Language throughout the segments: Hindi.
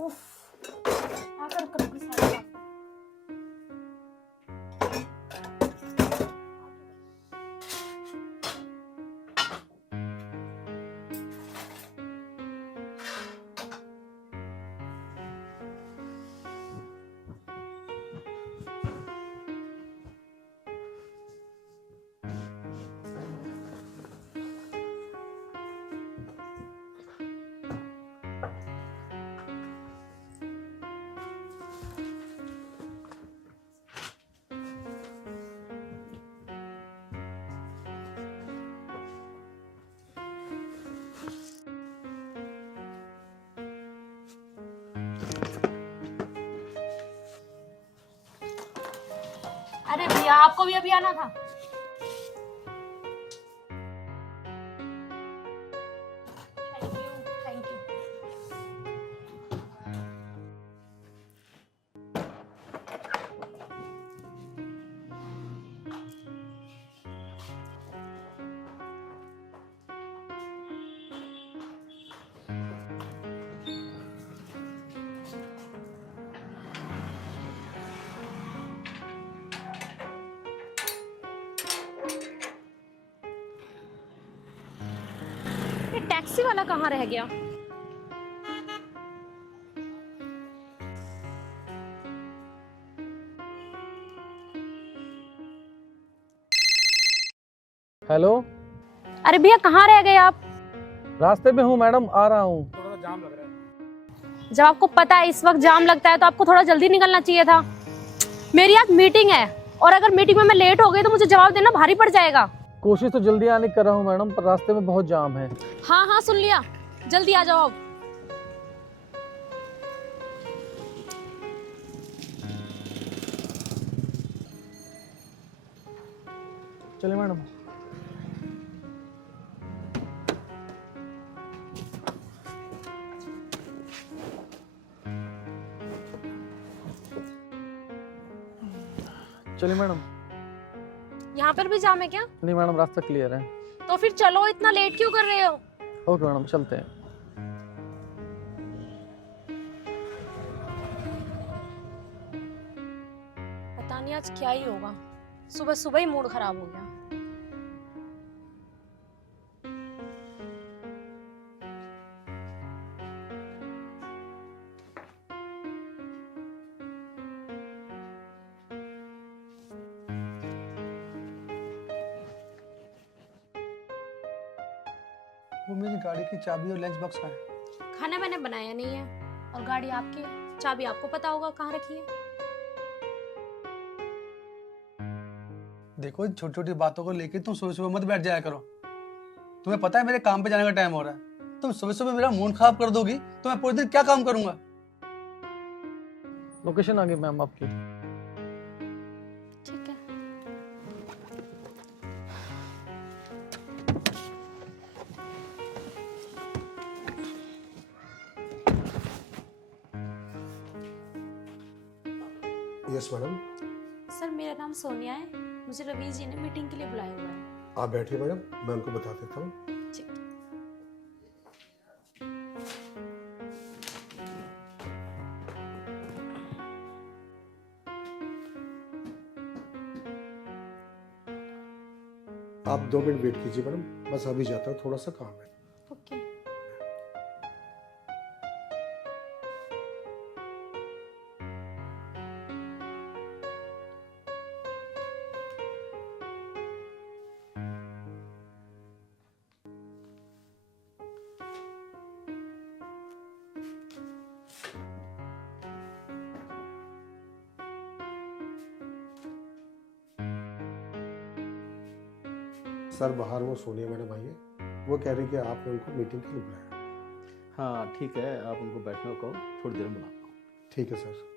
उफ, आकर कपड़े सारे साफ। अरे भैया, आपको भी अभी आना था। Thank you, thank you. ये टैक्सी वाला कहाँ रह गया? हेलो, अरे भैया, कहाँ रह गए आप? रास्ते में हूँ मैडम, आ रहा हूँ। थोड़ा सा जाम लग रहा है। जब आपको पता है इस वक्त जाम लगता है तो आपको थोड़ा जल्दी निकलना चाहिए था। मेरी आज मीटिंग है और अगर मीटिंग में मैं लेट हो गई तो मुझे जवाब देना भारी पड़ जाएगा। कोशिश तो जल्दी आने की कर रहा हूँ मैडम, पर रास्ते में बहुत जाम है। हाँ हाँ, सुन लिया, जल्दी आ जाओ अब। चलिए मैडम। चलिए मैडम। यहाँ पर भी जाम है क्या? नहीं मैडम, रास्ता क्लियर है। तो फिर चलो, इतना लेट क्यों कर रहे हो? ओके मैडम, चलते हैं। पता नहीं आज क्या ही होगा, सुबह सुबह ही मूड खराब हो गया। वो मेरी गाड़ी की चाबी और लंच बॉक्स कहाँ है? खाना मैंने बनाया नहीं है और गाड़ी आपकी है, चाबी आपको पता होगा कहाँ रखी है। देखो, छोटी छोटी बातों को लेके तुम सुबह सुबह मत बैठ जाया करो। तुम्हें पता है मेरे काम पे जाने का टाइम हो रहा है। तुम सुबह सुबह मेरा मूड खराब कर दोगी तो मैं पूरे दिन क्या काम करूंगा? लोकेशन आ गई मैम आपकी। ठीक है। Yes madam. सर, मेरा नाम सोनिया है, मुझे रवि जी ने मीटिंग के लिए बुलाया हुआ है। आप बैठिए मैडम, मैं उनको बता देता हूँ। ठीक। आप 2 मिनट वेट कीजिए मैडम, बस अभी जाता हूँ, थोड़ा सा काम है। ओके। सर, बाहर वो सोनिया मैडम आई है, वो कह रही कि आपने उनको मीटिंग के लिए बुलाया। हाँ ठीक है, आप उनको बैठने को कहो, थोड़ी देर में बुलाता हूँ। ठीक है सर।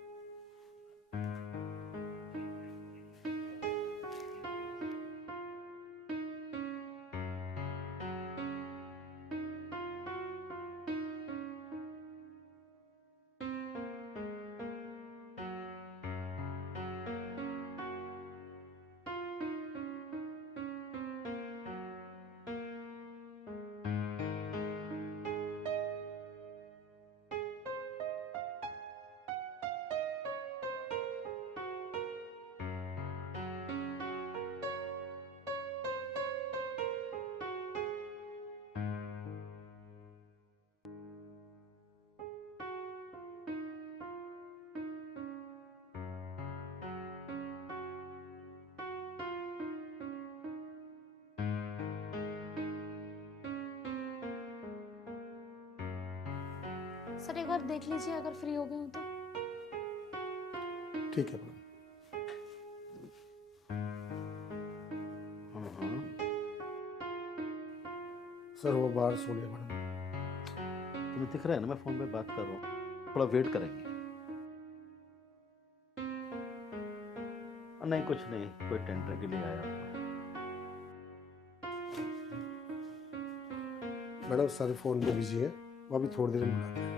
सर एक बार देख लीजिए अगर फ्री हो गए हो तो। ठीक है मैडम। हाँ हाँ। सर वो बाहर सोनिया मैडम। तुम्हें दिख रहा है ना मैं फ़ोन पे बात कर रहा हूँ, थोड़ा वेट करेंगे। नहीं कुछ नहीं, कोई टेंडर के लिए आया हुआ है। मैडम सर फ़ोन पे बिजी है, वो अभी थोड़ी देर में बुलाते हैं।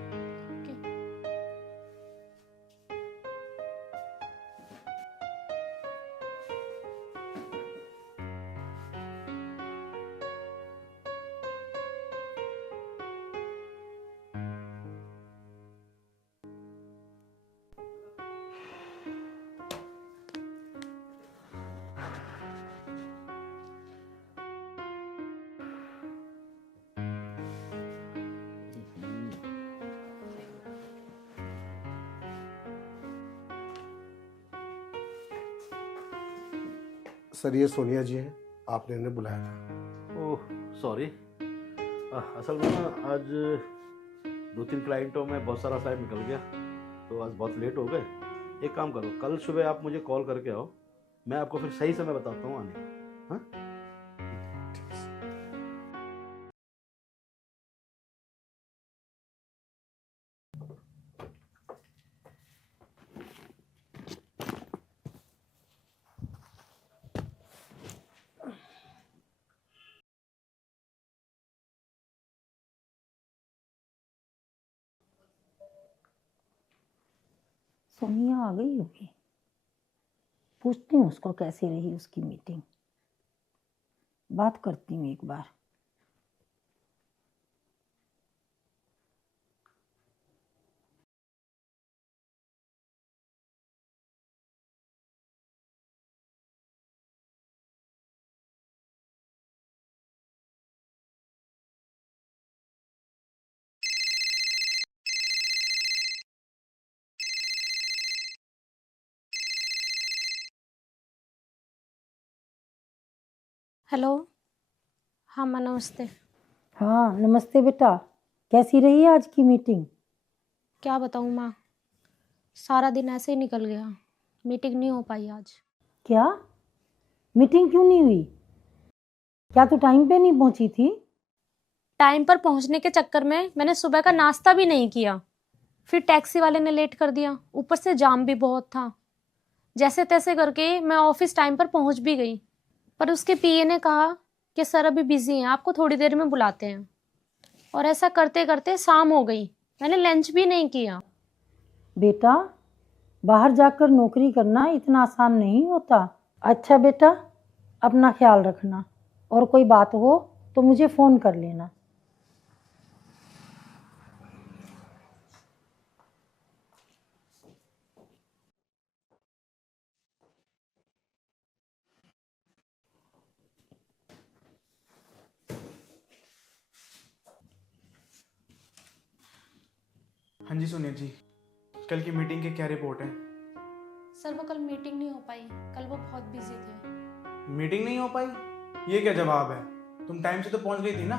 सर ये सोनिया जी हैं, आपने इन्हें बुलाया था। ओह सॉरी, असल में ना आज 2-3 क्लाइंटों में बहुत सारा टाइम निकल गया, तो आज बहुत लेट हो गए। एक काम करो, कल सुबह आप मुझे कॉल करके आओ, मैं आपको फिर सही समय बताता हूँ आने का। हाँ सोनिया आ गई होगी, पूछती हूँ उसको कैसी रही उसकी मीटिंग, बात करती हूँ एक बार। हेलो। हाँ माँ नमस्ते। हाँ नमस्ते बेटा, कैसी रही आज की मीटिंग? क्या बताऊँ माँ, सारा दिन ऐसे ही निकल गया, मीटिंग नहीं हो पाई आज। क्या मीटिंग क्यों नहीं हुई? क्या तू टाइम पे नहीं पहुंची थी? टाइम पर पहुंचने के चक्कर में मैंने सुबह का नाश्ता भी नहीं किया, फिर टैक्सी वाले ने लेट कर दिया, ऊपर से जाम भी बहुत था। जैसे तैसे करके मैं ऑफिस टाइम पर पहुंच भी गई, पर उसके पीए ने कहा कि सर अभी बिजी हैं, आपको थोड़ी देर में बुलाते हैं। और ऐसा करते करते शाम हो गई, मैंने लंच भी नहीं किया। बेटा बाहर जाकर नौकरी करना इतना आसान नहीं होता। अच्छा बेटा अपना ख्याल रखना, और कोई बात हो तो मुझे फ़ोन कर लेना। हाँ जी सोनिया जी, कल की मीटिंग के क्या रिपोर्ट है? सर वो कल मीटिंग नहीं हो पाई, कल वो बहुत बिजी थे। मीटिंग नहीं हो पाई? ये क्या जवाब है? तुम टाइम से तो पहुंच गई थी ना?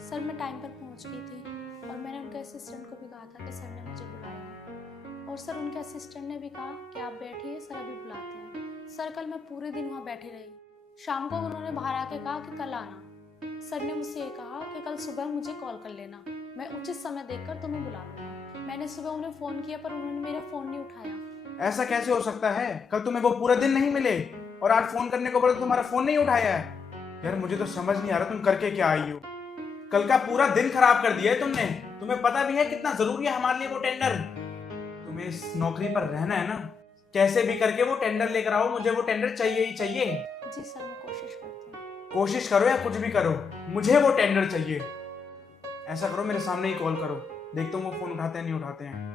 सर मैं टाइम पर पहुंच गई थी, और मैंने उनके असिस्टेंट को भी कहा था कि सर ने मुझे बुलाया, और सर उनके असिस्टेंट ने भी कहा कि आप बैठिए, सर अभी बुलाते हैं। सर कल मैं पूरे दिन वहाँ बैठी रही, शाम को उन्होंने बाहर आके कहा कि कल आना। सर ने मुझसे ये कहा कि कल सुबह मुझे कॉल कर लेना, मैं उचित समय देखकर तुम्हें बुला लूँगा। मैंने सुबह उन्हें फ़ोन किया पर उन्होंने मेरा फ़ोन नहीं उठाया। ऐसा कैसे हो सकता है? कल तुम्हें वो पूरा दिन नहीं मिले और आज फोन करने को बोले तो तुम्हारा फोन नहीं उठाया है। यार मुझे तो समझ नहीं आ रहा तुम करके क्या आई हो। कल का पूरा दिन खराब कर दिया है तुमने। तुम्हें पता भी है कितना जरूरी है हमारे लिए वो टेंडर। तुम्हें इस नौकरी पर रहना है ना, कैसे भी करके वो टेंडर लेकर आओ, मुझे वो टेंडर चाहिए ही चाहिए। जी सर मैं कोशिश करती हूँ। कोशिश करो या कुछ भी करो, मुझे वो टेंडर चाहिए। ऐसा करो मेरे सामने ही कॉल करो, देखता हूँ वो फोन उठाते हैं नहीं उठाते हैं।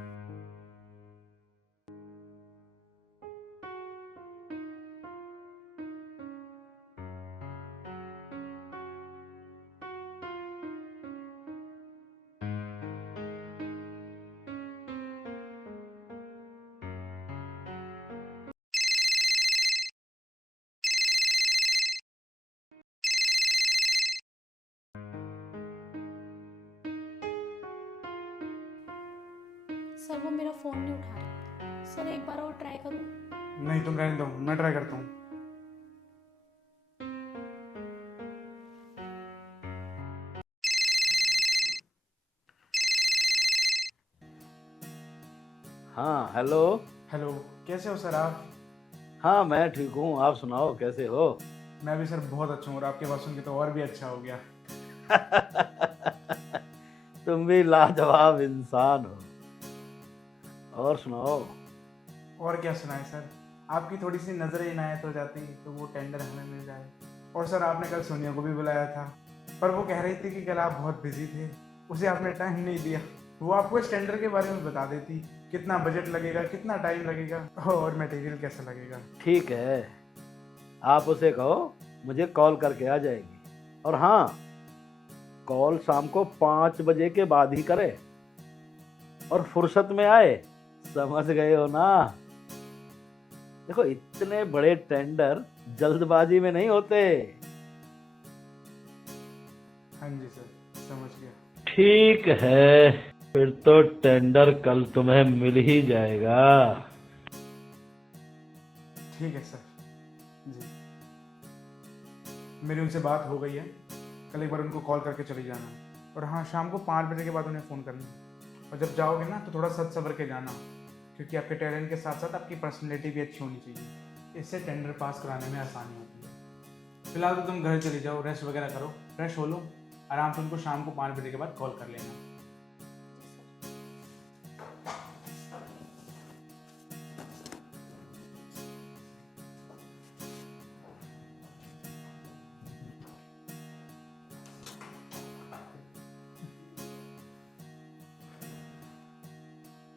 सर वो मेरा फ़ोन नहीं उठा रहे। सर एक बार और ट्राई करूँ? नहीं तुम रहने दो, मैं ट्राई करता हूँ। हाँ हेलो। हेलो, कैसे हो सर आप? हाँ मैं ठीक हूँ, आप सुनाओ कैसे हो? मैं भी सर बहुत अच्छा हूँ, और आपके बात सुन के तो और भी अच्छा हो गया। तुम भी लाजवाब इंसान हो। और सुनाओ। और क्या सुनाए सर, आपकी थोड़ी सी नज़रें इनायत हो जाती तो वो टेंडर हमें मिल जाए। और सर आपने कल सोनिया को भी बुलाया था, पर वो कह रही थी कि कल आप बहुत बिजी थे, उसे आपने टाइम नहीं दिया। वो आपको इस टेंडर के बारे में बता देती, कितना बजट लगेगा, कितना टाइम लगेगा और मटेरियल कैसा लगेगा। ठीक है, आप उसे कहो मुझे कॉल करके आ जाएगी। और हाँ, कॉल शाम को 5 बजे के बाद ही करे और फुर्सत में आए, समझ गए हो ना? देखो इतने बड़े टेंडर जल्दबाजी में नहीं होते। हाँ जी सर, समझ गया। ठीक है, फिर तो टेंडर कल तुम्हें मिल ही जाएगा। ठीक है सर जी, मेरी उनसे बात हो गई है, कल एक बार उनको कॉल करके चली जाना। और हाँ, शाम को 5 बजे के बाद उन्हें फ़ोन करना। और जब जाओगे ना तो थोड़ा सच सवर के जाना, क्योंकि आपके टैलेंट के साथ साथ आपकी पर्सनैलिटी भी अच्छी होनी चाहिए। इससे टेंडर पास कराने में आसानी होती है। फिलहाल तो तुम घर चले जाओ, रेस्ट वगैरह करो, फ्रेश हो लो, आराम से उनको शाम को 5 बजे के बाद कॉल कर लेना।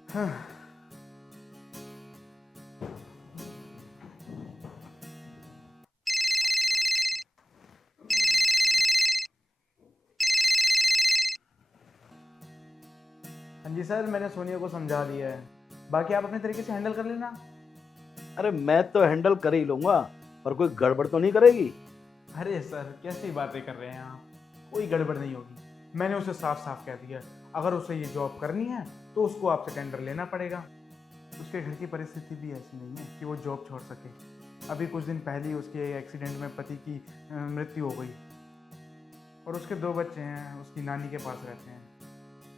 हाँ। हाँ जी सर, मैंने सोनिया को समझा दिया है, बाकी आप अपने तरीके से हैंडल कर लेना। अरे मैं तो हैंडल कर ही लूंगा, पर कोई गड़बड़ तो नहीं करेगी? अरे सर कैसी बातें कर रहे हैं आप, कोई गड़बड़ नहीं होगी। मैंने उसे साफ साफ कह दिया, अगर उसे ये जॉब करनी है तो उसको आपसे टेंडर लेना पड़ेगा। उसके घर की परिस्थिति भी ऐसी नहीं है कि वो जॉब छोड़ सके। अभी कुछ दिन पहले ही उसके एक्सीडेंट में पति की मृत्यु हो गई, और उसके 2 बच्चे हैं, उसकी नानी के पास रहते हैं।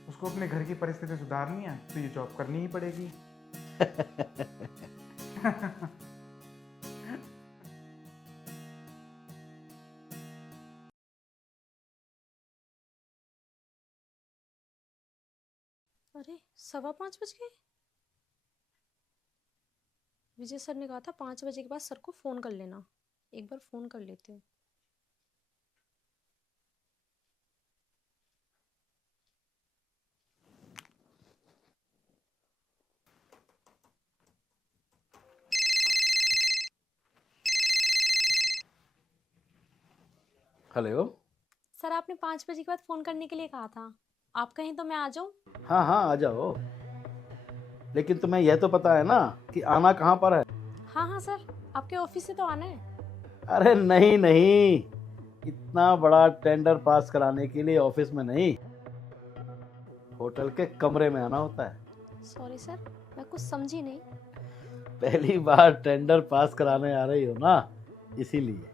उसको अपने घर की परिस्थिति सुधारनी है तो ये जॉब करनी ही पड़ेगी। अरे 5:15 बज गए। विजय सर ने कहा था 5 बजे के बाद सर को फ़ोन कर लेना। एक बार फ़ोन कर लेते हैं। हेलो। सर आपने 5 बजे के बाद फ़ोन करने के लिए कहा था, आप कहीं तो मैं आ जाऊँ? हाँ हाँ आ जाओ, लेकिन तुम्हें यह तो पता है ना कि आना कहाँ पर है? हाँ हाँ सर, आपके ऑफिस से तो आना है। अरे नहीं नहीं, इतना बड़ा टेंडर पास कराने के लिए ऑफिस में नहीं, होटल के कमरे में आना होता है। सॉरी सर, मैं कुछ समझी नहीं। पहली बार टेंडर पास कराने आ रही हो ना, इसीलिए।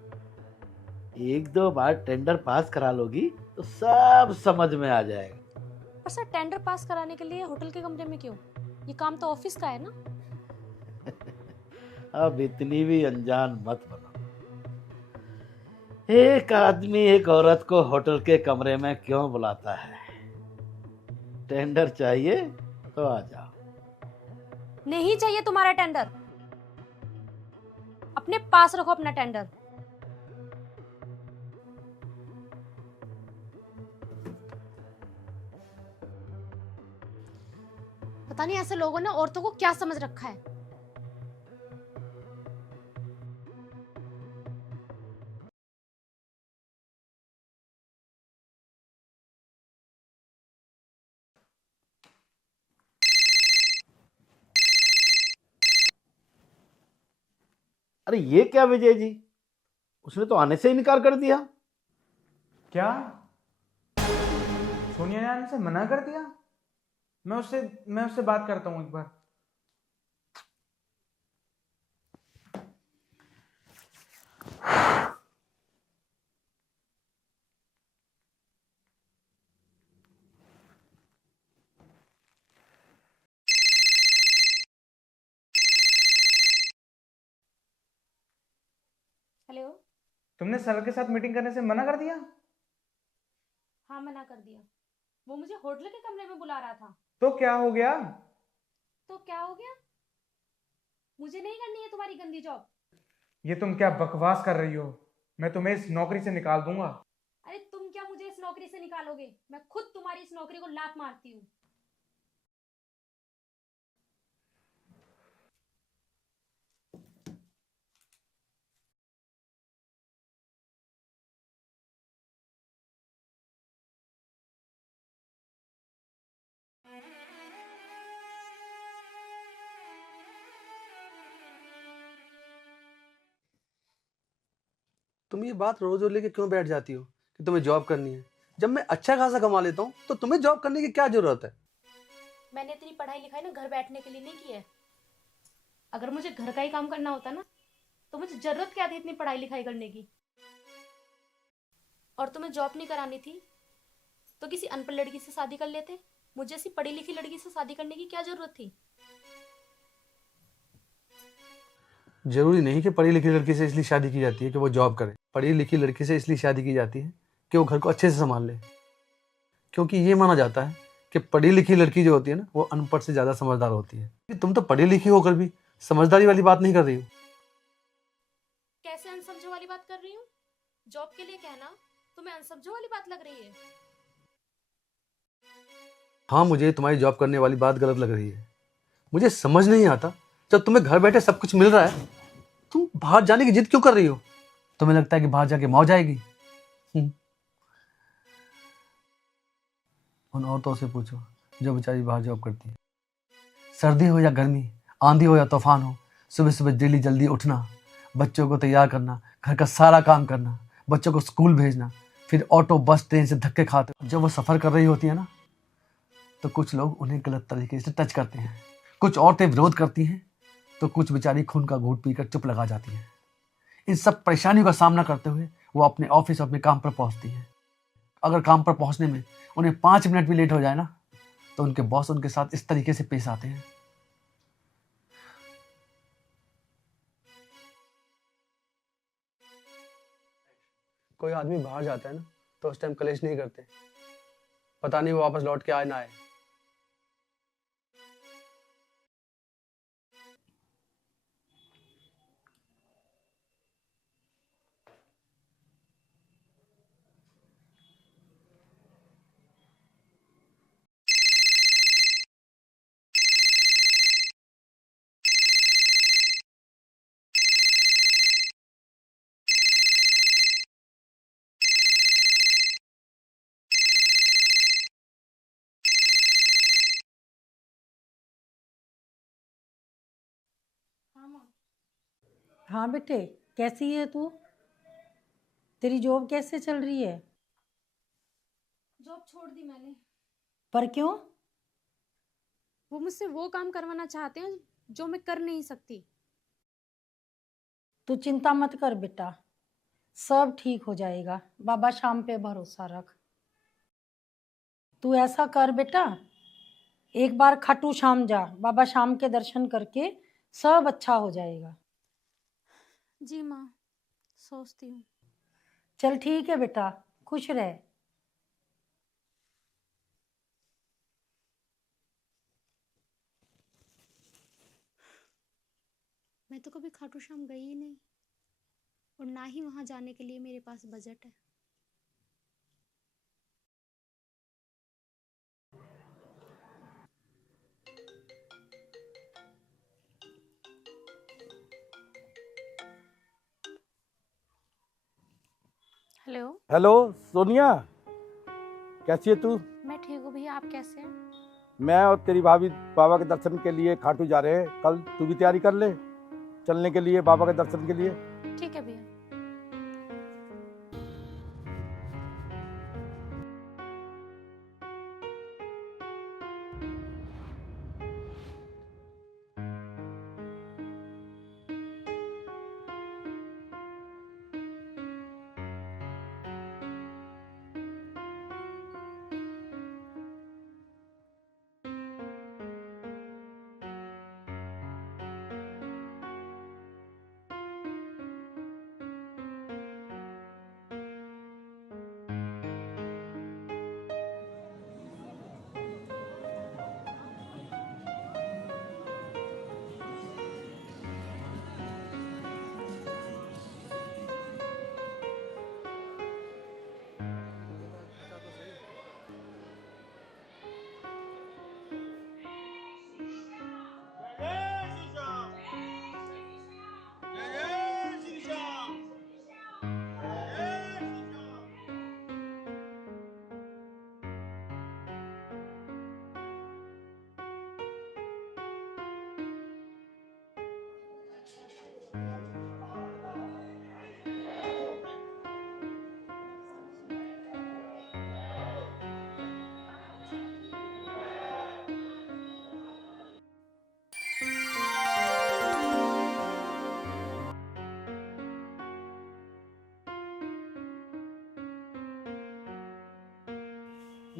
1-2 बार टेंडर पास करा लोगी तो सब समझ में आ जाएगा। पर सर टेंडर पास कराने के लिए होटल के कमरे में क्यों? ये काम तो ऑफिस का है ना। अब इतनी भी अनजान मत बनो। एक आदमी एक औरत को होटल के कमरे में क्यों बुलाता है? टेंडर चाहिए तो आ जाओ। नहीं चाहिए तुम्हारा टेंडर, अपने पास रखो अपना टेंडर। पता नहीं ऐसे लोगों ने औरतों को क्या समझ रखा है। अरे ये क्या विजय जी, उसने तो आने से इनकार कर दिया। क्या सोनिया ने आने से मना कर दिया? मैं उससे बात करता हूँ एक बार। हेलो। तुमने सर के साथ मीटिंग करने से मना कर दिया? हाँ, मना कर दिया। वो मुझे होटल के कमरे में बुला रहा था। तो क्या हो गया? तो क्या हो गया? मुझे नहीं करनी है तुम्हारी गंदी जॉब। ये तुम क्या बकवास कर रही हो? मैं तुम्हें इस नौकरी से निकाल दूंगा। अरे तुम क्या मुझे इस नौकरी से निकालोगे? मैं खुद तुम्हारी इस नौकरी को लात मारती हूँ। तुम ये बात रोज रोज लेके क्यों बैठ जाती हो कि तुम्हें जॉब करनी है? जब मैं अच्छा खासा कमा लेता हूँ तो तुम्हें जॉब करने की क्या जरूरत है? मैंने इतनी पढ़ाई लिखाई ना घर बैठने के लिए नहीं की है। अगर मुझे घर का ही काम करना होता ना तो मुझे जरूरत क्या थी इतनी पढ़ाई लिखाई करने की। और तुम्हें जॉब नहीं करानी थी तो किसी अनपढ़ लड़की से शादी कर लेते। मुझे ऐसी पढ़ी लिखी लड़की से शादी करने की क्या जरूरत थी? जरूरी नहीं कि पढ़ी लिखी लड़की से इसलिए शादी की जाती है कि वो जॉब करे। पढ़ी लिखी लड़की से इसलिए शादी की जाती है कि वो घर को अच्छे से संभाल ले। क्योंकि ये माना जाता है कि पढ़ी लिखी लड़की जो होती है ना वो अनपढ़ से ज्यादा समझदार होती है। तुम तो पढ़ी लिखी होकर भी समझदारी वाली बात नहीं कर रही हो। कैसे अनसमझो वाली बात कर रही हूँ? जॉब के लिए कहना तुम्हें अनसमझो वाली बात लग रही है? हाँ, मुझे तुम्हारी जॉब करने वाली बात गलत लग रही है। मुझे समझ नहीं आता, जब तुम्हें घर बैठे सब कुछ मिल रहा है तुम बाहर जाने की जिद क्यों कर रही हो? तुम्हें लगता है कि बाहर जाके मौज आएगी? उन औरतों से पूछो जो बेचारी बाहर जॉब करती है। सर्दी हो या गर्मी, आंधी हो या तूफान हो, सुबह सुबह डेली जल्दी उठना, बच्चों को तैयार करना, घर का सारा काम करना, बच्चों को स्कूल भेजना, फिर ऑटो बस ट्रेन से धक्के खाते। जब वो सफ़र कर रही होती है ना तो कुछ लोग उन्हें गलत तरीके से टच करते हैं, कुछ औरतें विरोध करती हैं तो कुछ बेचारी खून का घूंट पीकर चुप लगा जाती हैं। इन सब परेशानियों का सामना करते हुए वो अपने ऑफिस अपने काम पर पहुंचती हैं। अगर काम पर पहुंचने में उन्हें 5 मिनट भी लेट हो जाए ना तो उनके बॉस उनके साथ इस तरीके से पेश आते हैं। कोई आदमी बाहर जाता है ना तो उस टाइम कलेश नहीं करते, पता नहीं वो वापस लौट के आए ना आए। हाँ माँ। हाँ बेटे, कैसी है तू? तेरी जॉब कैसे चल रही है? जॉब छोड़ दी मैंने। पर क्यों? वो मुझसे वो काम करवाना चाहते हैं जो मैं कर नहीं सकती। तू चिंता मत कर बेटा, सब ठीक हो जाएगा। बाबा शाम पे भरोसा रख। तू ऐसा कर बेटा, एक बार खाटू श्याम जा, बाबा शाम के दर्शन करके सब अच्छा हो जाएगा। जी माँ, सोचती हूँ। चल ठीक है बेटा, खुश रह। मैं तो कभी खाटू श्याम गई ही नहीं और ना ही वहाँ जाने के लिए मेरे पास बजट है। हेलो। हेलो सोनिया, कैसी है तू? मैं ठीक हूँ भैया, आप कैसे हैं? मैं और तेरी भाभी बाबा के दर्शन के लिए खाटू जा रहे हैं। कल तू भी तैयारी कर ले चलने के लिए, बाबा के दर्शन के लिए। ठीक है भैया।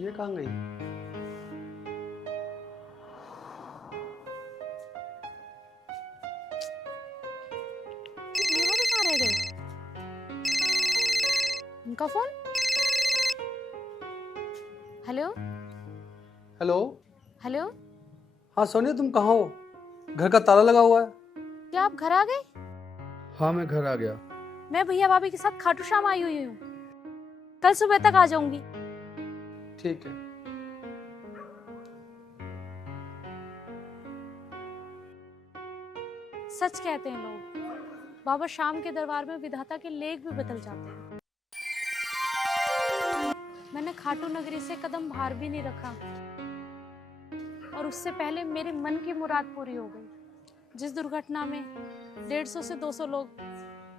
ये कहाँ गई? ये वाले कहाँ रह गए? उनका फोन? Hello hello. हेलो, हाँ सोनिया, तुम कहाँ हो? घर का ताला लगा हुआ है। क्या आप घर आ गए? हाँ मैं घर आ गया। मैं भैया भाभी के साथ खाटू श्याम आई हुई हूँ। कल सुबह तक आ जाऊंगी। ठीक है। सच कहते हैं लोग, बाबा श्याम के दरबार में विधाता के लेख भी बदल जाते हैं। मैंने खाटू नगरी से कदम बाहर भी नहीं रखा और उससे पहले मेरे मन की मुराद पूरी हो गई। जिस दुर्घटना में 150 से 200 लोग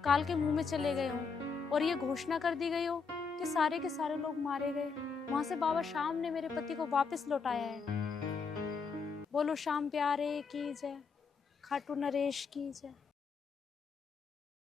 काल के मुंह में चले गए हों और ये घोषणा कर दी गई हो कि सारे के सारे लोग मारे गए, वहां से बाबा श्याम ने मेरे पति को वापस लौटाया है। बोलो श्याम प्यारे की जय, खाटू नरेश की जय।